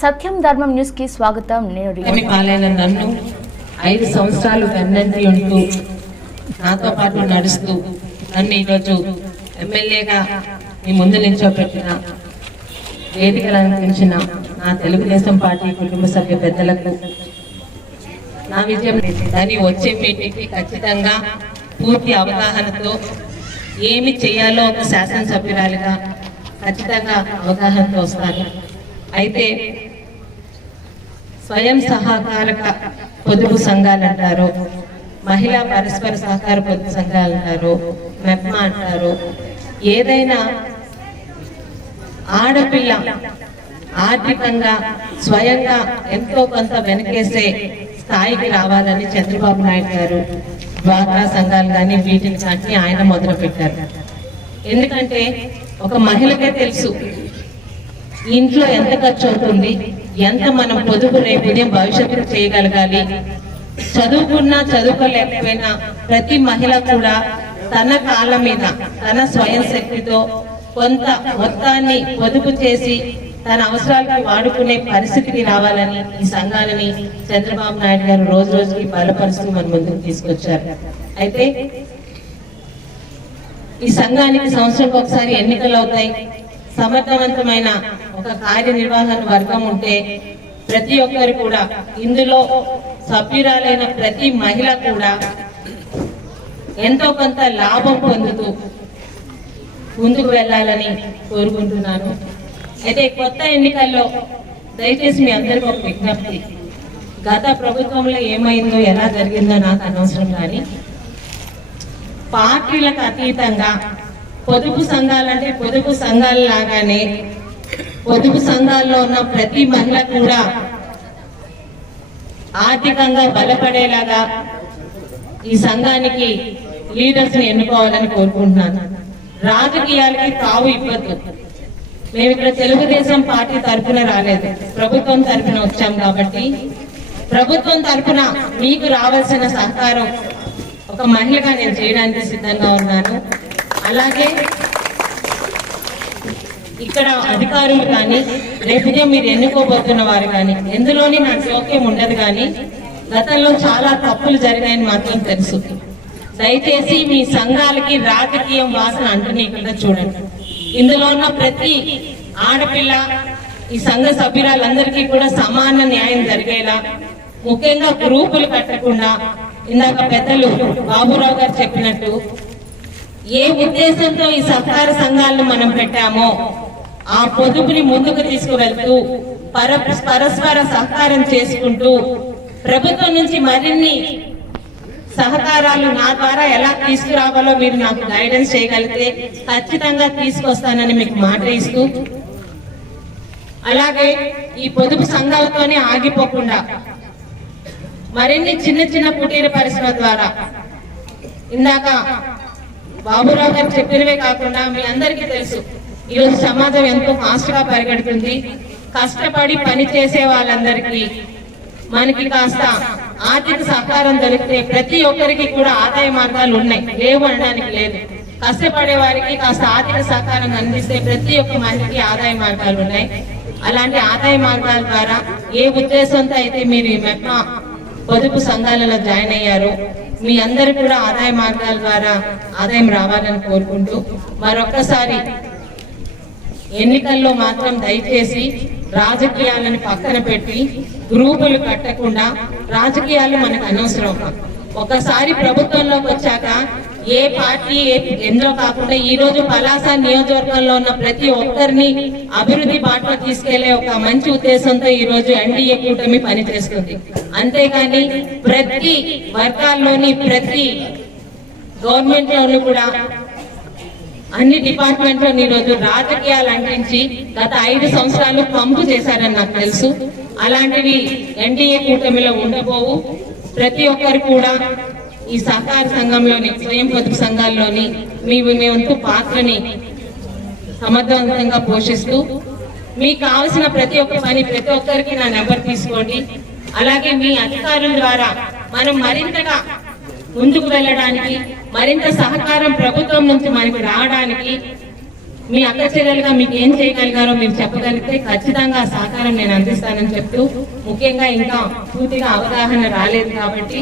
సత్యం ధర్మం న్యూస్ కి స్వాగతం. నేను పాలైన నన్ను 5 సంవత్సరాలు వెన్నంటి ఉంటూ నాతో పాటు నడుస్తూ నన్ను ఈరోజు ఎమ్మెల్యేగా మీ ముందు నిల్చోబెట్టిన వేదికలను పెంచిన నా తెలుగుదేశం పార్టీ కుటుంబ సభ్య పెద్దలకు నా విజయం దాన్ని వచ్చే మీటింగ్కి ఖచ్చితంగా పూర్తి అవగాహనతో ఏమి చేయాలో ఒక శాసనసభ్యురాలిగా ఖచ్చితంగా అవగాహనతో వస్తాను. అయితే స్వయం సహకారక పొదుపు సంఘాలు అంటారు, మహిళా పరస్పర సహకార పొదుపు సంఘాలు అంటారు, మెప్మా అంటారు. ఏదైనా ఆడపిల్ల ఆర్థికంగా స్వయంగా ఎంతో కొంత వెనకేసే స్థాయికి రావాలని చంద్రబాబు నాయుడు గారు డ్వాక్రా సంఘాలు కానీ వీటిని కానీ ఆయన మొదలు పెట్టారు. ఎందుకంటే ఒక మహిళకే తెలుసు ఇంట్లో ఎంత ఖర్చు అవుతుంది, ఎంత మనం పొదుపు రేపు ఉదయం భవిష్యత్తు చేయగలగాలి. చదువుకున్నా చదువుకోలేకపోయినా ప్రతి మహిళ కూడా తన కాళ్ళ మీద తన స్వయం శక్తితో కొంత మొత్తాన్ని పొదుపు చేసి తన అవసరాలకు వాడుకునే పరిస్థితికి రావాలని ఈ సంఘాలని చంద్రబాబు నాయుడు గారు రోజు రోజుకి బలపరుస్తూ మన ముందుకు తీసుకొచ్చారు. అయితే ఈ సంఘానికి సంవత్సరానికి ఒకసారి ఎన్నికలు అవుతాయి. సమర్థవంతమైన ఒక కార్యనిర్వహణ వర్గం ఉంటే ప్రతి ఒక్కరు కూడా ఇందులో సభ్యురాలైన ప్రతి మహిళ కూడా ఎంతో కొంత లాభం పొందుతూ ముందుకు వెళ్ళాలని కోరుకుంటున్నాను. అయితే కొత్త ఎన్నికల్లో దయచేసి మీ అందరికీ ఒక విజ్ఞప్తి, గత ప్రభుత్వంలో ఏమైందో ఎలా జరిగిందో నాకు అనవసరం, కానీ పార్టీలకు అతీతంగా పొదుపు సంఘాలంటే పొదుపు సంఘాల లాగానే పొదుపు సంఘాల్లో ఉన్న ప్రతి మహిళ కూడా ఆర్థికంగా బలపడేలాగా ఈ సంఘానికి లీడర్స్ ని ఎన్నుకోవాలని కోరుకుంటున్నాను. రాజకీయాలకి తావు ఇవ్వద్దు. మేము ఇక్కడ తెలుగుదేశం పార్టీ తరఫున రాలేదు, ప్రభుత్వం తరఫున వచ్చాం. కాబట్టి ప్రభుత్వం తరఫున మీకు రావాల్సిన సహకారం ఒక మహిళగా నేను చేయడానికి సిద్ధంగా ఉన్నాను. అలాగే ఇక్కడ అధికారులు కానీ రేపు మీరు ఎన్నుకోబోతున్న వారు కానీ ఎందులోని నాకు జోక్యం ఉండదు, కానీ గతంలో చాలా తప్పులు జరిగాయని మాత్రం తెలుసు. దయచేసి మీ సంఘాలకి రాజకీయం వాసన అంటనీయకుండా చూడండి. ఇందులో ఉన్న ప్రతి ఆడపిల్ల ఈ సంఘ సభ్యురాలందరికీ కూడా సమాన న్యాయం జరిగేలా, ముఖ్యంగా గ్రూపులు కట్టకుండా ఇందాక పెద్దలు బాబురావు గారు చెప్పినట్టు ఏ ఉద్దేశంతో ఈ సహకార సంఘాలను మనం పెట్టామో ఆ పొదుపుని ముందుకు తీసుకువెళ్తూ పరస్పర సహకారం చేసుకుంటూ ప్రభుత్వం నుంచి మరిన్ని సహకారాలు నా ద్వారా ఎలా తీసుకురావాలో మీరు నాకు గైడెన్స్ చేయగలిగితే ఖచ్చితంగా తీసుకొస్తానని మీకు మాట ఇస్తూ, అలాగే ఈ పొదుపు సంఘాలతోనే ఆగిపోకుండా మరిన్ని చిన్న చిన్న కుటీర పరిశ్రమ ద్వారా ఇందాక బాబురావు గారు చెప్పినవే కాకుండా మీ అందరికీ తెలుసు ఈరోజు సమాజం ఎంతో ఫాస్ట్ గా పరిగెడుతుంది. కష్టపడి పని చేసే వాళ్ళందరికీ మనకి కాస్త ఆర్థిక సహకారం దొరికితే ప్రతి ఒక్కరికి కూడా ఆదాయ మార్గాలు ఉన్నాయి, లేవు అనడానికి లేదు. కష్టపడే వారికి కాస్త ఆర్థిక సహకారం అందిస్తే ప్రతి ఒక్క మహిళకి ఆదాయ మార్గాలు ఉన్నాయి. అలాంటి ఆదాయ మార్గాల ద్వారా ఏ ఉద్దేశంతో అయితే మీరు ఈ మెప్మా పొదుపు సంఘాలలో జాయిన్ అయ్యారు మీ అందరు కూడా ఆదాయ మార్గాల ద్వారా ఆదాయం రావాలని కోరుకుంటూ మరొక్కసారి ఎన్నికల్లో మాత్రం దయచేసి రాజకీయాలను పక్కన పెట్టి గ్రూపులు కట్టకుండా, రాజకీయాలు మనకు అనవసరం. ఒకసారి ప్రభుత్వంలోకి వచ్చాక ఏ పార్టీ ఎందులో కాకుండా ఈ రోజు పలాస నియోజకవర్గంలో ఉన్న ప్రతి ఒక్కరిని అభివృద్ధి బాటలో తీసుకెళ్లే ఒక మంచి ఉద్దేశంతో ఈ రోజు ఎన్డీఏ కూటమి పనిచేస్తుంది. అంతేగాని ప్రతి వర్గాల్లోని ప్రతి గవర్నమెంట్ లోను కూడా అన్ని డిపార్ట్మెంట్ లో ఈ రోజు రాజకీయాలు అంటించి గత 5 సంవత్సరాలు పంపు చేశారని నాకు తెలుసు. అలాంటివి ఎన్డీఏ కూటమిలో ఉండబోవు. ప్రతి ఒక్కరు కూడా ఈ సహకార సంఘంలోని స్వయం పొదుపు సంఘాల్లోని మీ వంతు పాత్రని సమర్థవంతంగా పోషిస్తూ మీకు కావలసిన ప్రతి ఒక్క పని ప్రతి ఒక్కరికి నా నెంబర్ తీసుకోండి. అలాగే మీ అధికారుల ద్వారా మనం మరింతగా ముందుకు వెళ్ళడానికి, మరింత సహకారం ప్రభుత్వం నుంచి మనకి రావడానికి మీ అక్క చెల్లెలుగా మీకు ఏం చేయగలిగారో మీరు చెప్పగలిగితే ఖచ్చితంగా సహకారం నేను అందిస్తానని చెప్తూ, ముఖ్యంగా ఇంకా పూర్తిగా అవగాహన రాలేదు కాబట్టి